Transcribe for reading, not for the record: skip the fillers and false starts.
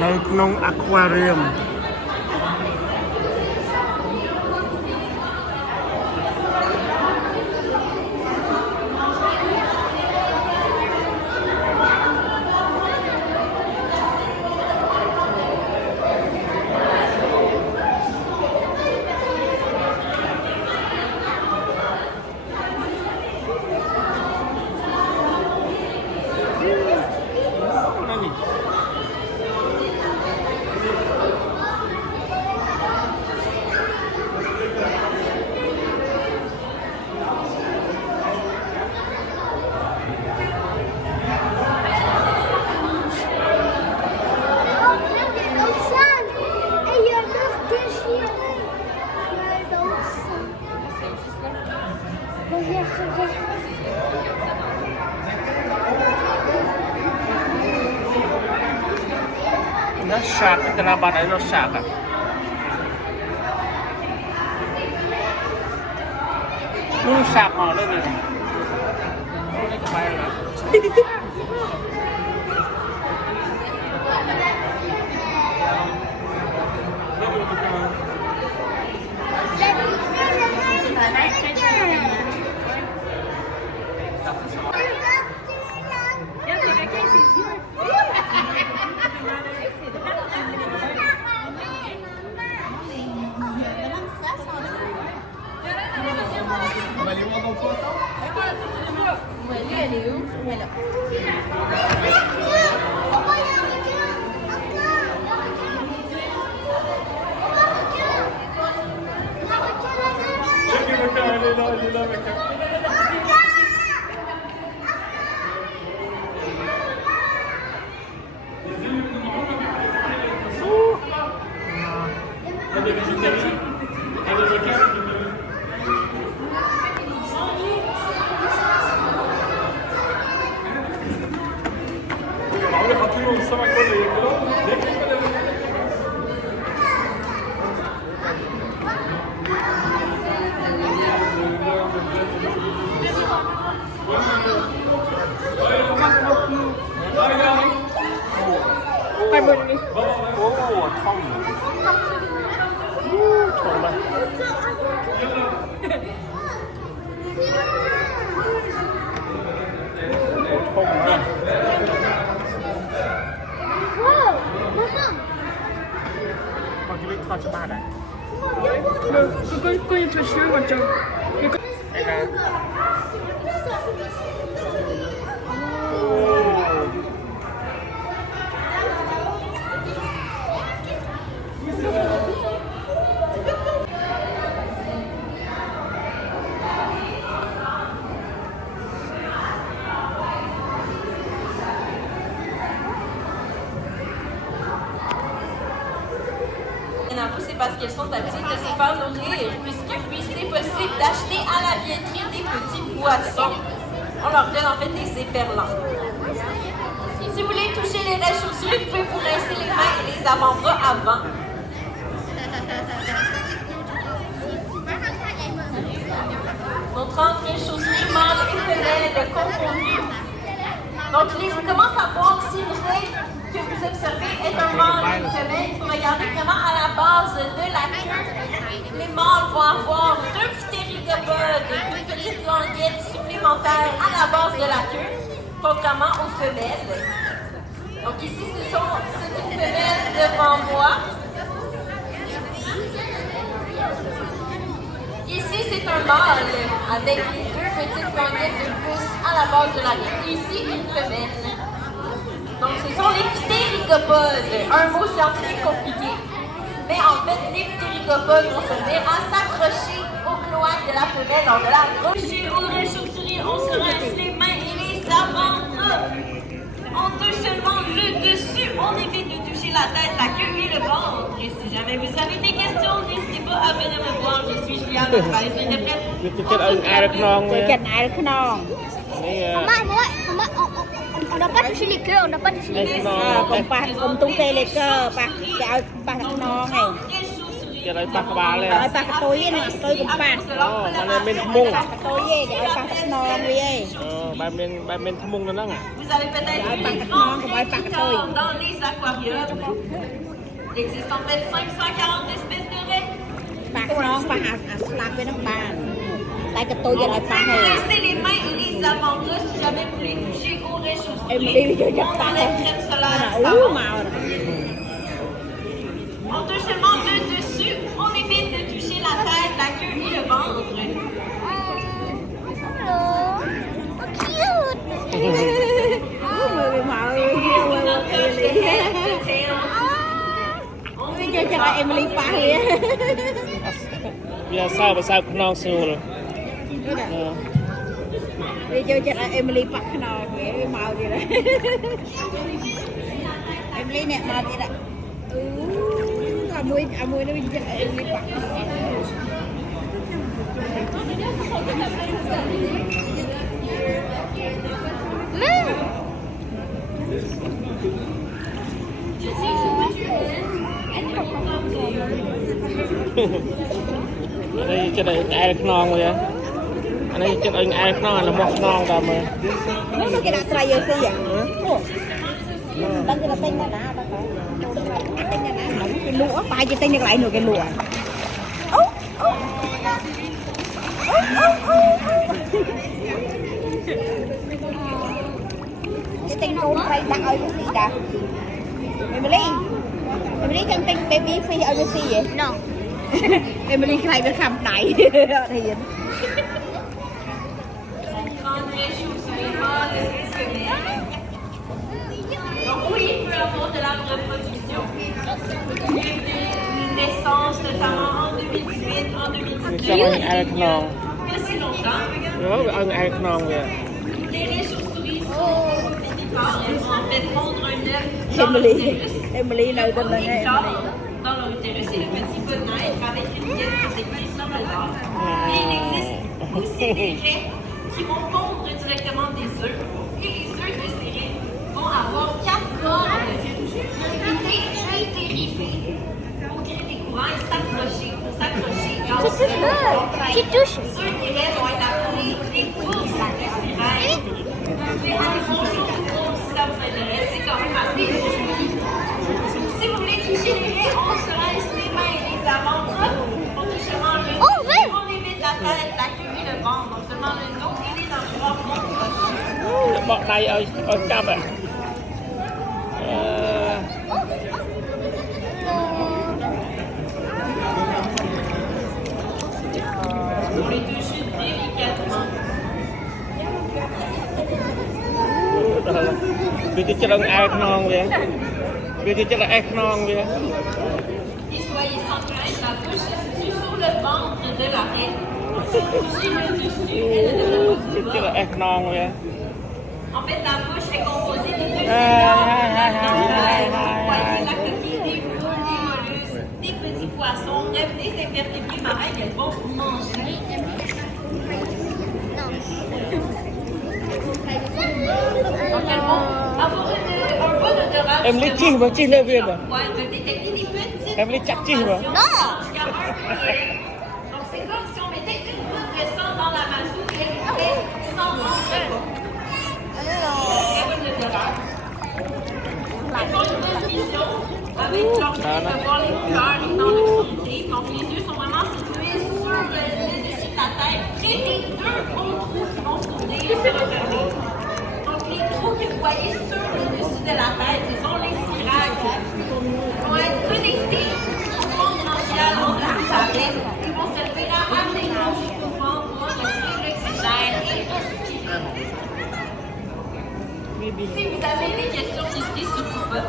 ในក្នុង aquarium Nó sạc cái là bạn ấy nó sạc à? Nó sạc họ lên này. Nó cái bài là. Hai bên đi. Ồ, thông. Thông mà. Thông mà. Wow, mama. Con chỉ biết thò cho ba này. Có những trò chơi mà chồng. Đây là. C'est parce qu'elles sont habituées de se faire nourrir, puisque puis c'est possible d'acheter à la billetterie des petits poissons. On leur donne en fait des éperlants. Et si vous voulez toucher les restes chaussures, vous pouvez vous rincer les mains et les avant-bras avant. Notre entrée chaussures mâle et femelle confondus. Donc je commence à voir si le que vous observez est un mâle et une femelle. Il faut regarder vraiment à la base de la queue. Les mâles vont avoir deux petits ptérygopodes, une petite languette supplémentaire à la base de la queue, contrairement aux femelles. Donc ici, c'est une femelle devant moi. Ici, c'est un mâle avec les deux petites languettes de plus à la base de la queue. Ici, une femelle. Donc, ce sont les ptérygopodes. Un mot scientifique compliqué. Mais en fait, les ptérygopodes vont servir à s'accrocher au cloaque de la femelle lors de la grosse. Au rez-chaussurier, on se rince les mains et les avant-bras. On touche seulement le dessus. On évite de toucher la tête, la queue et le ventre. Et si jamais vous avez des questions, n'hésitez pas à venir me voir. Je suis Julia, votre valise interprète. On n'a pas touché les queues, on n'a pas touché les queues. Còn tung tê lê cơ, bà non này. ចិត្តឲ្យប៉ះក្បាលទេ ឲ្យប៉ះកតុយណាកតុយកុំប៉ះ អូมันមានធ្មង់ ប៉ះកតុយទេឲ្យប៉ះតែខ្នងវាឯង បែបមានធ្មង់នៅហ្នឹង Vous avez peut-être vu les grands licornes dans les aquariums. Il existe en fait 540 espèces de raies. ប៉ះខ្នងប៉ះអាស្លាប់វានឹងបានតែកតុយឲ្យប៉ះទេ Laissez les mains et les avant-bras si jamais vous les touchez au អេម rez-chaussée. លីវាយកប៉ះ On ទេ a une crème solaire អូ savon. មក On touche seulement le dessus. On évite de toucher la tête, la queue et le ventre. Hello. Oh, cute. មើលវាមកវា On touche the head, the tail. វាយកចិត្តឲ្យអេមលីប៉ះវា វាសើបខ្នងស្រួល វាយកចិត្តឲ្យអេមលីប៉ះខ្នងវាមកទៀតអេមលីអ្នកមកទៀតអាមួយនេះវាចិត្តអេមលីប៉ះ đây cho đây ai non rồi anh ấy cho anh ai non là một non rồi mà នោះគេដាក់ស្រ័យយើងស៊ីហ្នឹងដឹងគេទិញណាណាដល់ទៅទិញណាណាគេលក់បាយគេទិញនៅកន្លែងនោះគេលក់អូគេទិញកូនត្រីដាក់ឲ្យវាស៊ីដែរអេមីលីចង់ទិញ baby fish ឲ្យវាស៊ីហ៎ No. អេមីលីខ្លាចវាខំដៃអត់ហ៊ាន Grande chauve-souris mâle et femelle. Donc oui, il peut avoir de la reproduction. Il y a eu des naissances, notamment en 2018, en 2019. cho anh ai non Il y a si longtemps. rồi anh ai non vậy Les chauves-souris sont vivipares. Elles vont en fait pondre un œuf អេ dans មីលី l'utérus. អេមីលីនៅទៅនឹង On éclore dans leur utérus et le petit peut naître avec une guêpe protégée sur le bord. Et il existe aussi des raies qui vont pondre directement des œufs. Et les œufs de ces raies vont avoir 4 cordes utérifées pour créer des courants et s'accrocher dans ce Tu touches. Ceux qui raies vont être appelés des courses de spirale. Mais allez, bonjour, si ça vous intéresse, c'est quand même assez joli. Si vous voulez toucher les raies, on se laisse les mains et les avant-bras. On touche seulement le Oh, oui. on évite la tête, la queue et le ventre. Donc seulement le dos et les endroits contre. bọ tay ơi cặp à Vous les touchez délicatement. vì cái chân ai non vậy vì cái chân ai non vậy Et soyez sans crainte, la bouche se situe sur le ventre de la raie. Touchez le dessus et le dessous du cái chân bas. ai non vậy En fait, la bouche est composée des deux voyez la coquille des poules, des mollusques, des petits poissons, bref, des invertébrés marins qu'elles vont manger. Donc, elles vont avoir un bon odorat. em lấy chi mà chi lên viên à Ouais, elles peuvent détecter des petites em lấy chắc chi mà Non. jusqu'à 1 millimètre. Donc, c'est comme si on mettait une goutte de sang dans la massue et elle fait 100 engrais. Elles ont une bonne vision avec leur de voir les couleurs, les temps d'obscurité. Donc les yeux sont vraiment situés sur le dessus de la tête, près des deux gros trous qui vont s'ouvrir et se refermer. Donc les trous que vous voyez sur le dessus de la tête, ce sont les spirales vont être connectés au fond bronchial entre la tête. Ils vont servir à amener l'eau jusqu'au ventre pour retirer l'oxygène et respirer. Si vous avez des questions, n'hésitez surtout pas.